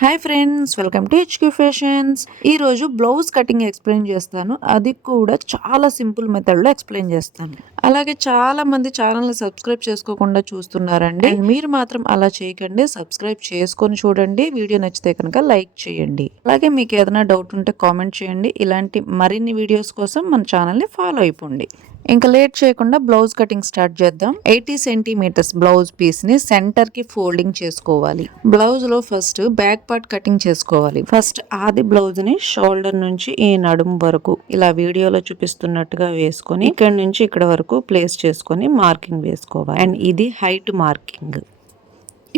Hi friends, welcome to HQ fashions. ఈరోజు blouse cutting explain చేస్తాను. అది కూడా చాలా సింపుల్ మెథడ్లో ఎక్స్ప్లెయిన్ చేస్తాను. అలాగే చాలా మంది ఛానల్ని సబ్స్క్రైబ్ చేసుకోకుండా చూస్తున్నారండి. మీరు మాత్రం అలా చేయకండి, సబ్స్క్రైబ్ చేసుకొని చూడండి. వీడియో నచ్చితే కనుక లైక్ చేయండి. అలాగే మీకు ఏదైనా డౌట్ ఉంటే కామెంట్ చేయండి. ఇలాంటి మరిన్ని వీడియోస్ కోసం మన ఛానల్ని ఫాలో అయిపోండి. ఇంకా లేట్ చేయకుండా బ్లౌజ్ కటింగ్ స్టార్ట్ చేద్దాం. 80 సెంటీమీటర్స్ బ్లౌజ్ పీస్ ని సెంటర్ కి ఫోల్డింగ్ చేసుకోవాలి. బ్లౌజ్ లో ఫస్ట్ బ్యాక్ పార్ట్ కటింగ్ చేసుకోవాలి. ఫస్ట్ ఆది బ్లౌజ్ ని షోల్డర్ నుంచి ఈ నడుము వరకు ఇలా వీడియోలో చూపిస్తున్నట్టుగా వేసుకొని ఇక్కడ నుంచి ఇక్కడ వరకు ప్లేస్ చేసుకొని మార్కింగ్ వేసుకోవాలి. అండ్ ఇది హైట్ మార్కింగ్.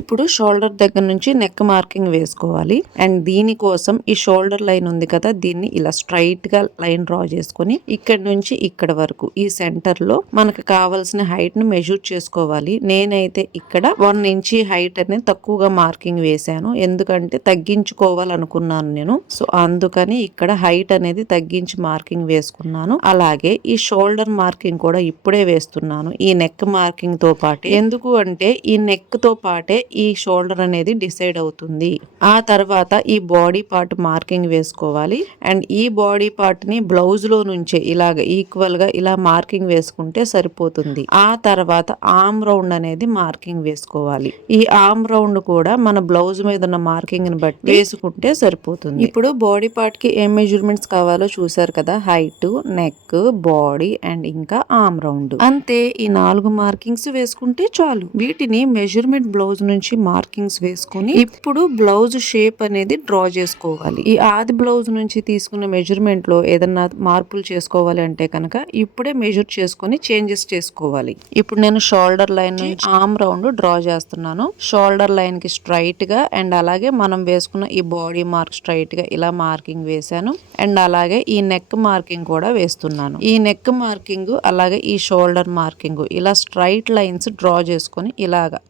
ఇప్పుడు షోల్డర్ దగ్గర నుంచి నెక్ మార్కింగ్ వేసుకోవాలి. అండ్ దీనికోసం ఈ షోల్డర్ లైన్ ఉంది కదా, దీన్ని ఇలా స్ట్రైట్ గా లైన్ డ్రా చేసుకొని ఇక్కడ నుంచి ఇక్కడ వరకు ఈ సెంటర్ లో మనకు కావాల్సిన హైట్ ని మెజర్ చేసుకోవాలి. నేనైతే ఇక్కడ 1 ఇంచ్ హైట్ అనేది తక్కువగా మార్కింగ్ వేసాను, ఎందుకంటే తగ్గించుకోవాలనుకున్నాను నేను. సో అందుకని ఇక్కడ హైట్ అనేది తగ్గించి మార్కింగ్ వేసుకున్నాను. అలాగే ఈ షోల్డర్ మార్కింగ్ కూడా ఇప్పుడే వేస్తున్నాను ఈ నెక్ మార్కింగ్ తో పాటు. ఎందుకు అంటే ఈ నెక్ తో పాటే ఈ షోల్డర్ అనేది డిసైడ్ అవుతుంది. ఆ తర్వాత ఈ బాడీ పార్ట్ మార్కింగ్ వేసుకోవాలి. అండ్ ఈ బాడీ పార్ట్ ని బ్లౌజ్ లో నుంచే ఇలాగ ఈక్వల్ గా ఇలా మార్కింగ్ వేసుకుంటే సరిపోతుంది. ఆ తర్వాత ఆర్మ్ రౌండ్ అనేది మార్కింగ్ వేసుకోవాలి. ఈ ఆర్మ్ రౌండ్ కూడా మన బ్లౌజ్ మీద ఉన్న మార్కింగ్ ని బట్టి వేసుకుంటే సరిపోతుంది. ఇప్పుడు బాడీ పార్ట్ కి ఏం మెజర్మెంట్స్ కావాలో చూసారు కదా, హైట్, నెక్, బాడీ అండ్ ఇంకా ఆర్మ్ రౌండ్. అంతే, ఈ 4 మార్కింగ్స్ వేసుకుంటే చాలు. వీటిని మెజర్మెంట్ బ్లౌజ్ నుంచి మార్కింగ్స్ వేసుకొని ఇప్పుడు బ్లౌజ్ షేప్ అనేది డ్రా చేసుకోవాలి. ఈ ఆది బ్లౌజ్ నుంచి తీసుకున్న మెజర్మెంట్ లో ఏదన్నా మార్పులు చేసుకోవాలి అంటే కనుక ఇప్పుడే మెజర్ చేసుకొని చేంజెస్ చేసుకోవాలి. ఇప్పుడు నేను షోల్డర్ లైన్ నుంచి ఆర్మ్ రౌండ్ డ్రా చేస్తున్నాను. షోల్డర్ లైన్ కి స్ట్రైట్ గా అండ్ అలాగే మనం వేసుకున్న ఈ బాడీ మార్క్ స్ట్రైట్ గా ఇలా మార్కింగ్ వేసాను. అండ్ అలాగే ఈ నెక్ మార్కింగ్ కూడా వేస్తున్నాను. ఈ నెక్ మార్కింగ్ అలాగే ఈ షోల్డర్ మార్కింగ్ ఇలా స్ట్రైట్ లైన్స్ డ్రా చేసుకొని ఇలాగా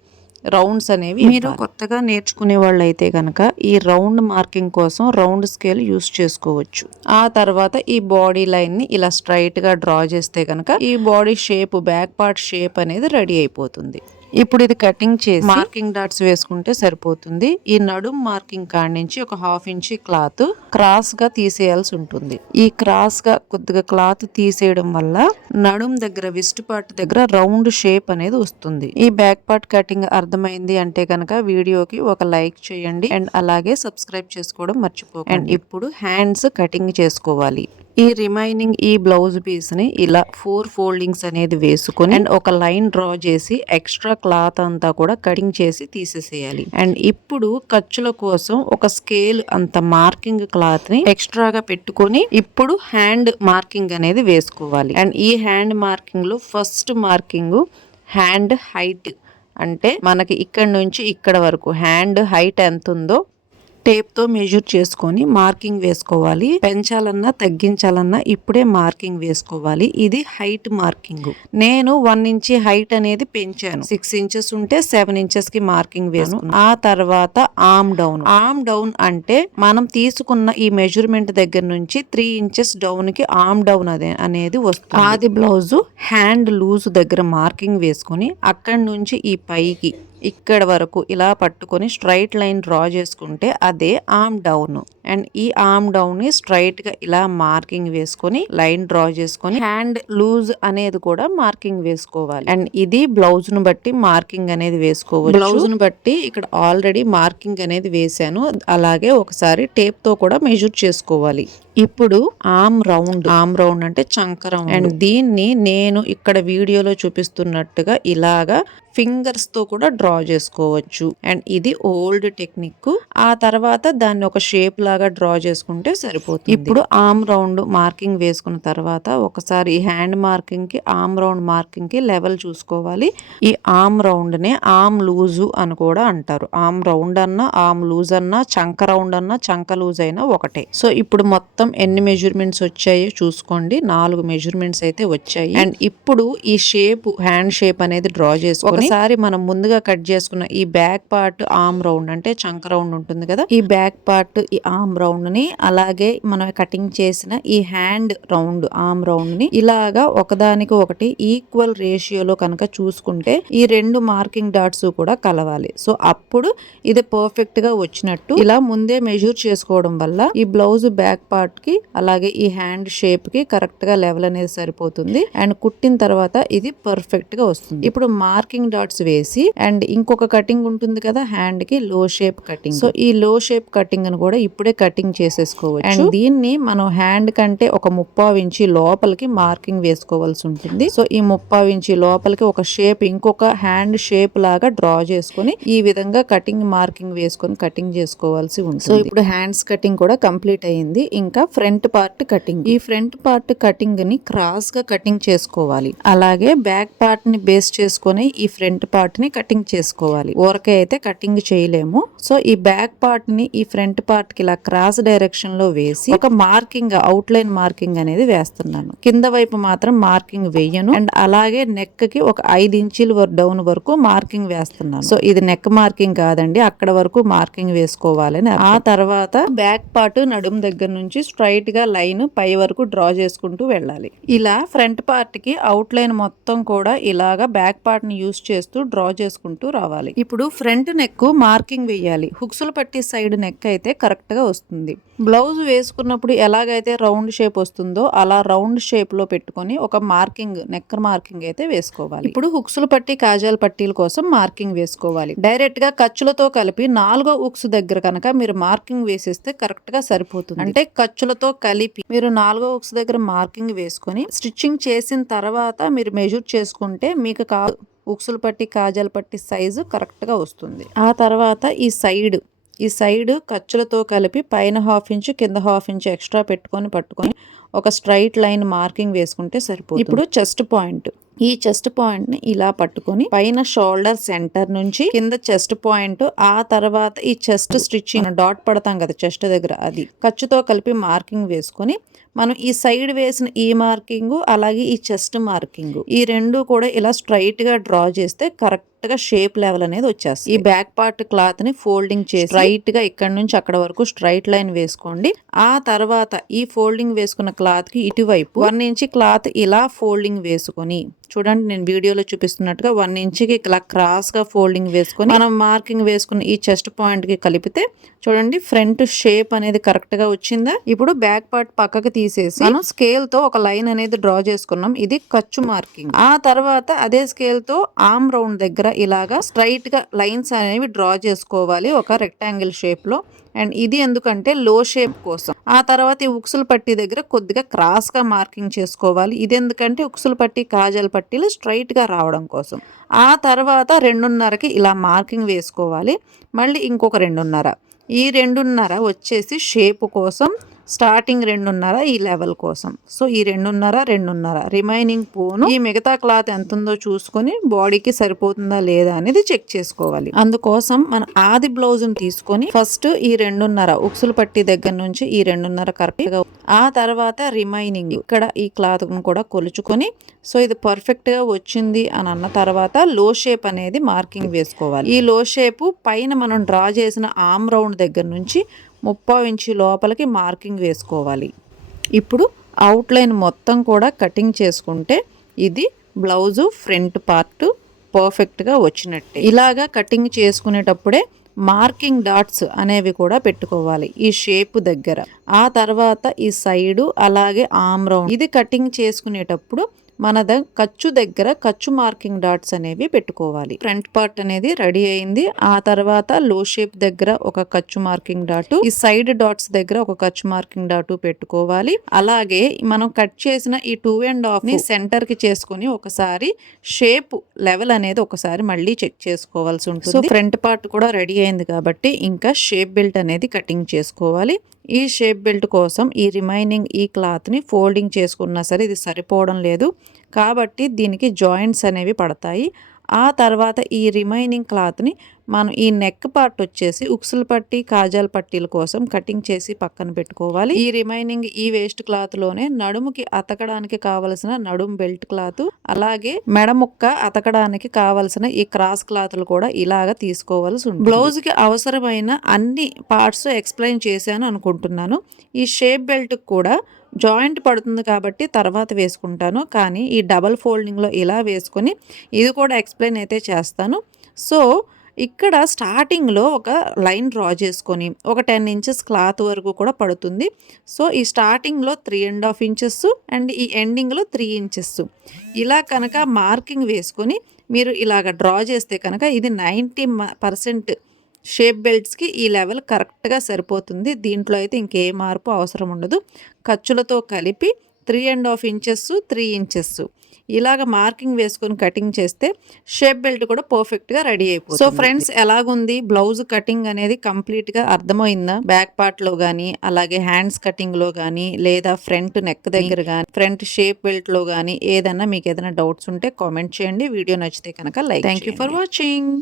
రౌండ్స్ అనేవి. మీరు కొత్తగా నేర్చుకునే వాళ్ళు అయితే కనుక ఈ రౌండ్ మార్కింగ్ కోసం రౌండ్ స్కేల్ యూస్ చేసుకోవచ్చు. ఆ తర్వాత ఈ బాడీ లైన్ ని ఇలా స్ట్రైట్ గా డ్రా చేస్తే కనుక ఈ body shape, back part shape అనేది రెడీ అయిపోతుంది. ఇప్పుడు ఇది కటింగ్ చేసి మార్కింగ్ డాట్స్ వేసుకుంటే సరిపోతుంది. ఈ నడుం మార్కింగ్ కాడి నుంచి ఒక 1/2 ఇంచ్ క్లాత్ క్రాస్ గా తీసేయాల్సి ఉంటుంది. ఈ క్రాస్ గా కొద్దిగా క్లాత్ తీసేయడం వల్ల నడుం దగ్గర విస్ట్ పార్ట్ దగ్గర రౌండ్ షేప్ అనేది వస్తుంది. ఈ బ్యాక్ పార్ట్ కటింగ్ అర్థమైంది అంటే కనుక వీడియోకి ఒక లైక్ చేయండి అండ్ అలాగే సబ్స్క్రైబ్ చేసుకోవడం మర్చిపోకండి. అండ్ ఇప్పుడు హ్యాండ్స్ కటింగ్ చేసుకోవాలి. ఈ రిమైనింగ్ ఈ బ్లౌజ్ పీస్ ని ఇలా 4 ఫోల్డింగ్స్ అనేది వేసుకొని అండ్ ఒక లైన్ డ్రా చేసి ఎక్స్ట్రా క్లాత్ అంతా కూడా కటింగ్ చేసి తీసేసేయాలి. అండ్ ఇప్పుడు ఖర్చుల కోసం ఒక స్కేల్ అంత మార్కింగ్ క్లాత్ ని ఎక్స్ట్రాగా పెట్టుకొని ఇప్పుడు హ్యాండ్ మార్కింగ్ అనేది వేసుకోవాలి. అండ్ ఈ హ్యాండ్ మార్కింగ్ లో ఫస్ట్ మార్కింగ్ హ్యాండ్ హైట్, అంటే మనకి ఇక్కడ నుంచి ఇక్కడ వరకు హ్యాండ్ హైట్ ఎంత ఉందో టేప్ తో మెజర్ చేసుకొని మార్కింగ్ వేసుకోవాలి. పెంచాలన్నా తగ్గించాలన్నా ఇప్పుడే మార్కింగ్ వేసుకోవాలి. ఇది హైట్ మార్కింగ్. నేను 1 ఇంచ్ హైట్ అనేది పెంచాను. 6 ఇంచెస్ ఉంటే 7 ఇంచెస్ కి మార్కింగ్ వేసాను. ఆ తర్వాత ఆర్మ్ డౌన్. ఆర్మ్ డౌన్ అంటే మనం తీసుకున్న ఈ మెజర్మెంట్ దగ్గర నుంచి 3 ఇంచెస్ డౌన్ కి ఆర్మ్ డౌన్ అనేది వస్తుంది. ఆది బ్లౌజ్ హ్యాండ్ లూజ్ దగ్గర మార్కింగ్ వేసుకొని అక్కడి నుంచి ఈ పైకి ఇక్కడ వరకు ఇలా పట్టుకొని స్ట్రైట్ లైన్ డ్రా చేసుకుంటే అదే ఆర్మ్ డౌన్. అండ్ ఈ ఆర్మ్ డౌన్ ని స్ట్రైట్ గా ఇలా మార్కింగ్ వేసుకొని లైన్ డ్రా చేసుకొని హ్యాండ్ లూజ్ అనేది కూడా మార్కింగ్ వేసుకోవాలి. అండ్ ఇది బ్లౌజ్ ను బట్టి మార్కింగ్ అనేది వేసుకోవచ్చు. బ్లౌజ్ ను బట్టి ఇక్కడ ఆల్రెడీ మార్కింగ్ అనేది వేసాను. అలాగే ఒకసారి టేప్ తో కూడా మెజర్ చేసుకోవాలి. ఇప్పుడు ఆర్మ్ రౌండ్ అంటే చంకరం. అండ్ దీన్ని నేను ఇక్కడ వీడియోలో చూపిస్తున్నట్టుగా ఇలాగా ఫింగర్స్ తో కూడా డ్రా చేసుకోవచ్చు. అండ్ ఇది ఓల్డ్ టెక్నిక్. ఆ తర్వాత దాన్ని ఒక షేప్ లాగా డ్రా చేసుకుంటే సరిపోతుంది. ఇప్పుడు ఆర్మ్ రౌండ్ మార్కింగ్ వేసుకున్న తర్వాత ఒకసారి ఈ హ్యాండ్ మార్కింగ్ కి ఆర్మ్ రౌండ్ మార్కింగ్ కి లెవెల్ చూసుకోవాలి. ఈ ఆర్మ్ రౌండ్ నే ఆర్మ్ లూజ్ అని కూడా అంటారు. ఆర్మ్ రౌండ్ అన్నా ఆర్మ్ లూజ్ అన్నా చంక రౌండ్ అన్నా చంక లూజ్ అయినా ఒకటే. సో ఇప్పుడు మొత్తం ఎన్ని మెజర్మెంట్స్ వచ్చాయో చూసుకోండి. 4 మెజర్మెంట్స్ అయితే వచ్చాయి. అండ్ ఇప్పుడు ఈ షేప్, హ్యాండ్ షేప్ అనేది డ్రా చేసుకొని ఒకసారి మనం ముందుగా కట్ చేసుకున్న ఈ బ్యాక్ పార్ట్ ఆర్మ్ రౌండ్ అంటే చంక రౌండ్ ఉంటుంది కదా, ఈ బ్యాక్ పార్ట్ ఈ ఆర్మ్ ఆర్మ్ రౌండ్ ని అలాగే మనం కటింగ్ చేసిన ఈ హ్యాండ్ రౌండ్ ఆర్మ్ రౌండ్ ని ఇలాగా ఒకదానికి ఒకటి ఈక్వల్ రేషియోలో కనుక చూసుకుంటే ఈ రెండు మార్కింగ్ డాట్స్ కూడా కలవాలి. సో అప్పుడు ఇది పర్ఫెక్ట్ గా వచ్చినట్టు. ఇలా ముందే మెజర్ చేసుకోవడం వల్ల ఈ బ్లౌజ్ బ్యాక్ పార్ట్ కి అలాగే ఈ హ్యాండ్ షేప్ కి కరెక్ట్ గా లెవెల్ అనేది సరిపోతుంది. అండ్ కుట్టిన తర్వాత ఇది పర్ఫెక్ట్ గా వస్తుంది. ఇప్పుడు మార్కింగ్ డాట్స్ వేసి అండ్ ఇంకొక కటింగ్ ఉంటుంది కదా హ్యాండ్ కి లో షేప్ కటింగ్. సో ఈ లో షేప్ కటింగ్ అని కూడా ఇప్పుడే కటింగ్ చేసేసుకోవచ్చు. అండ్ దీన్ని మనం హ్యాండ్ కంటే ఒక 3/4 ఇంచి లోపలికి మార్కింగ్ వేసుకోవాల్సి ఉంటుంది. సో ఈ 3/4 ఇంచి లోపలికి ఒక షేప్ ఇంకొక హ్యాండ్ షేప్ లాగా డ్రా చేసుకుని ఈ విధంగా కటింగ్ మార్కింగ్ వేసుకొని కటింగ్ చేసుకోవాల్సి ఉంటుంది. సో ఇప్పుడు హ్యాండ్స్ కటింగ్ కూడా కంప్లీట్ అయ్యింది. ఇంకా ఫ్రంట్ పార్ట్ కటింగ్. ఈ ఫ్రంట్ పార్ట్ కటింగ్ ని క్రాస్ గా కటింగ్ చేసుకోవాలి. అలాగే బ్యాక్ పార్ట్ ని బేస్ చేసుకొని ఈ ఫ్రంట్ పార్ట్ ని కటింగ్ చేసుకోవాలి. ఊరకే అయితే కటింగ్ చేయలేము. సో ఈ బ్యాక్ పార్ట్ ని ఈ ఫ్రంట్ పార్ట్ కి ఇలా క్రాస్ డైరెక్షన్ లో వేసి ఒక మార్కింగ్ అవుట్ లైన్ మార్కింగ్ అనేది వేస్తున్నాను. కింద వైపు మాత్రం మార్కింగ్ వేయను. అండ్ అలాగే నెక్ కి ఒక 5 ఇంచీల డౌన్ వరకు మార్కింగ్ వేస్తున్నాను. సో ఇది నెక్ మార్కింగ్ కాదండి, అక్కడ వరకు మార్కింగ్ వేసుకోవాలని. ఆ తర్వాత బ్యాక్ పార్ట్ నడుం దగ్గర నుంచి స్ట్రైట్ గా లైన్ పై వరకు డ్రా చేసుకుంటూ వెళ్ళాలి. ఇలా ఫ్రంట్ పార్ట్ కి అవుట్ లైన్ మొత్తం కూడా ఇలాగా బ్యాక్ పార్ట్ ని యూస్ చేస్తూ డ్రా చేసుకుంటూ రావాలి. ఇప్పుడు ఫ్రంట్ నెక్ మార్కింగ్ వేయాలి. హుక్స్లు పట్టి సైడ్ నెక్ అయితే కరెక్ట్ గా వస్తుంది. బ్లౌజ్ వేసుకున్నప్పుడు ఎలాగైతే రౌండ్ షేప్ వస్తుందో అలా రౌండ్ షేప్ లో పెట్టుకొని ఒక మార్కింగ్ నెక్ మార్కింగ్ అయితే వేసుకోవాలి. ఇప్పుడు హుక్స్లు పట్టి కాజాల పట్టీల కోసం మార్కింగ్ వేసుకోవాలి. డైరెక్ట్ గా ఖర్చులతో కలిపి 4వ హుక్స్ దగ్గర కనుక మీరు మార్కింగ్ వేసేస్తే కరెక్ట్ గా సరిపోతుంది. అంటే ఖర్చులతో కలిపి మీరు 4వ హుక్స్ దగ్గర మార్కింగ్ వేసుకొని స్టిచ్చింగ్ చేసిన తర్వాత మీరు మెజర్ చేసుకుంటే మీకు హుక్స్లు పట్టి కాజాల పట్టి సైజు కరెక్ట్ గా వస్తుంది. ఆ తర్వాత ఈ సైడ్ ఖర్చులతో కలిపి పైన 1/2 ఇంచు కింద 1/2 ఇంచు ఎక్స్ట్రా పట్టుకొని ఒక స్ట్రైట్ లైన్ మార్కింగ్ వేసుకుంటే సరిపోతుంది. ఇప్పుడు చెస్ట్ పాయింట్. ఈ చెస్ట్ పాయింట్ ని ఇలా పట్టుకొని పైన షోల్డర్ సెంటర్ నుంచి కింద చెస్ట్ పాయింట్, ఆ తర్వాత ఈ చెస్ట్ స్టిచ్చింగ్ డాట్ పడతాం కదా చెస్ట్ దగ్గర, అది ఖర్చుతో కలిపి మార్కింగ్ వేసుకొని మనం ఈ సైడ్ వేసిన ఈ మార్కింగ్ అలాగే ఈ చెస్ట్ మార్కింగ్ ఈ రెండు కూడా ఇలా స్ట్రైట్ గా డ్రా చేస్తే కరెక్ట్ గా షేప్ లెవెల్ అనేది వచ్చేస్తుంది. ఈ బ్యాక్ పార్ట్ క్లాత్ ని ఫోల్డింగ్ చేసి స్ట్రైట్ గా ఇక్కడ నుంచి అక్కడ వరకు స్ట్రైట్ లైన్ వేసుకోండి. ఆ తర్వాత ఈ ఫోల్డింగ్ వేసుకున్న క్లాత్ కి ఇటువైపు 1 ఇంచ్ క్లాత్ ఇలా ఫోల్డింగ్ వేసుకొని, చూడండి నేను వీడియోలో చూపిస్తున్నట్టుగా 1 ఇంచ్కి ఇలా క్రాస్ గా ఫోల్డింగ్ వేసుకొని మనం మార్కింగ్ వేసుకున్న ఈ చెస్ట్ పాయింట్ కి కలిపితే చూడండి ఫ్రంట్ షేప్ అనేది కరెక్ట్ గా వచ్చిందా. ఇప్పుడు బ్యాక్ పార్ట్ పక్కకి తీసేసి మనం స్కేల్ తో ఒక లైన్ అనేది డ్రా చేసుకున్నాం. ఇది ఖర్చు మార్కింగ్. ఆ తర్వాత అదే స్కేల్ తో ఆర్మ్ రౌండ్ దగ్గర ఇలాగా స్ట్రైట్ గా లైన్స్ అనేవి డ్రా చేసుకోవాలి ఒక రెక్టాంగిల్ షేప్ లో. అండ్ ఇది ఎందుకంటే లో షేప్ కోసం. ఆ తర్వాత ఈ ఉక్సులు పట్టి దగ్గర కొద్దిగా క్రాస్ గా మార్కింగ్ చేసుకోవాలి. ఇది ఎందుకంటే ఉక్సులు పట్టి కాజాల పట్టీలు స్ట్రైట్ గా రావడం కోసం. ఆ తర్వాత 2.5కి ఇలా మార్కింగ్ వేసుకోవాలి. మళ్ళీ ఇంకొక 2.5. ఈ 2.5 వచ్చేసి షేప్ కోసం, స్టార్టింగ్ 2.5 ఈ లెవెల్ కోసం. సో ఈ 2.5 రిమైనింగ్ పోను ఈ మిగతా క్లాత్ ఎంత ఉందో చూసుకొని బాడీకి సరిపోతుందా లేదా అనేది చెక్ చేసుకోవాలి. అందుకోసం మన ఆది బ్లౌజ్ ని తీసుకొని ఫస్ట్ ఈ 2.5 ఉక్సులు పట్టి దగ్గర నుంచి ఈ 2.5 కరెక్ట్ గా, ఆ తర్వాత రిమైనింగ్ ఇక్కడ ఈ క్లాత్ కూడా కొలుచుకొని సో ఇది పర్ఫెక్ట్ గా వచ్చింది అని అన్న తర్వాత లో షేప్ అనేది మార్కింగ్ వేసుకోవాలి. ఈ లో షేప్ పైన మనం డ్రా చేసిన ఆర్మ్ రౌండ్ దగ్గర నుంచి 3/4 ఇంచు లోపలికి మార్కింగ్ వేసుకోవాలి. ఇప్పుడు అవుట్లైన్ మొత్తం కూడా కటింగ్ చేసుకుంటే ఇది బ్లౌజు ఫ్రంట్ పార్ట్ పర్ఫెక్ట్గా వచ్చినట్టే. ఇలాగా కటింగ్ చేసుకునేటప్పుడే మార్కింగ్ డాట్స్ అనేవి కూడా పెట్టుకోవాలి ఈ షేప్ దగ్గర. ఆ తర్వాత ఈ సైడు అలాగే ఆర్మ్ రౌండ్ ఇది కటింగ్ చేసుకునేటప్పుడు మన ఖర్చు దగ్గర ఖర్చు మార్కింగ్ డాట్స్ అనేవి పెట్టుకోవాలి. ఫ్రంట్ పార్ట్ అనేది రెడీ అయింది. ఆ తర్వాత లో షేప్ దగ్గర ఒక ఖర్చు మార్కింగ్ డాట్, ఈ సైడ్ డాట్స్ దగ్గర ఒక ఖర్చు మార్కింగ్ డాట్ పెట్టుకోవాలి. అలాగే మనం కట్ చేసిన ఈ 2.5 ని సెంటర్ కి చేసుకుని ఒకసారి షేప్ లెవెల్ అనేది ఒకసారి మళ్ళీ చెక్ చేసుకోవాల్సి ఉంటుంది. సో ఫ్రంట్ పార్ట్ కూడా రెడీ అయింది కాబట్టి ఇంకా షేప్ బెల్ట్ అనేది కటింగ్ చేసుకోవాలి. ఈ షేప్ బెల్ట్ కోసం ఈ రిమైనింగ్ ఈ క్లాత్ని ఫోల్డింగ్ చేసుకున్నా సరే ఇది సరిపోవడం లేదు కాబట్టి దీనికి జాయింట్స్ అనేవి పడతాయి. ఆ తర్వాత ఈ రిమైనింగ్ క్లాత్ని మనం ఈ నెక్ పార్ట్ వచ్చేసి ఉక్సుల పట్టి కాజాల పట్టీల కోసం కటింగ్ చేసి పక్కన పెట్టుకోవాలి. ఈ రిమైనింగ్ ఈ వేస్ట్ క్లాత్ లోనే నడుముకి అతకడానికి కావలసిన నడుము బెల్ట్ క్లాత్, అలాగే మెడ ముక్క అతకడానికి కావలసిన ఈ క్రాస్ క్లాత్లు కూడా ఇలాగ తీసుకోవాల్సి ఉంటుంది. బ్లౌజ్ కి అవసరమైన అన్ని పార్ట్స్ ఎక్స్ప్లెయిన్ చేశాను అనుకుంటున్నాను. ఈ షేప్ బెల్ట్ కూడా జాయింట్ పడుతుంది కాబట్టి తర్వాత వేసుకుంటాను, కానీ ఈ డబల్ ఫోల్డింగ్లో ఇలా వేసుకొని ఇది కూడా ఎక్స్ప్లెయిన్ అయితే చేస్తాను. సో ఇక్కడ స్టార్టింగ్లో ఒక లైన్ డ్రా చేసుకొని ఒక 10 ఇంచెస్ క్లాత్ వరకు కూడా పడుతుంది. సో ఈ స్టార్టింగ్లో 3.5 ఇంచెస్ అండ్ ఈ ఎండింగ్లో 3 ఇంచెస్ ఇలా కనుక మార్కింగ్ వేసుకొని మీరు ఇలాగ డ్రా చేస్తే కనుక ఇది 90% షేప్ బెల్ట్స్కి ఈ లెవెల్ కరెక్ట్గా సరిపోతుంది. దీంట్లో అయితే ఇంకే మార్పు అవసరం ఉండదు. ఖర్చులతో కలిపి 3.5 ఇంచెస్ 3 ఇంచెస్ ఇలాగ మార్కింగ్ వేసుకొని కటింగ్ చేస్తే షేప్ బెల్ట్ కూడా పర్ఫెక్ట్గా రెడీ అయిపోతుంది. సో ఫ్రెండ్స్, ఎలాగుంది బ్లౌజ్ కటింగ్ అనేది కంప్లీట్గా అర్థమైందా? బ్యాక్ పార్ట్లో కానీ, అలాగే హ్యాండ్స్ కటింగ్లో కానీ, లేదా ఫ్రంట్ నెక్ దగ్గర కానీ, ఫ్రంట్ షేప్ బెల్ట్లో కానీ ఏదన్నా మీకు ఏదైనా డౌట్స్ ఉంటే కామెంట్ చేయండి. వీడియో నచ్చితే కనుక like. Thank you for watching.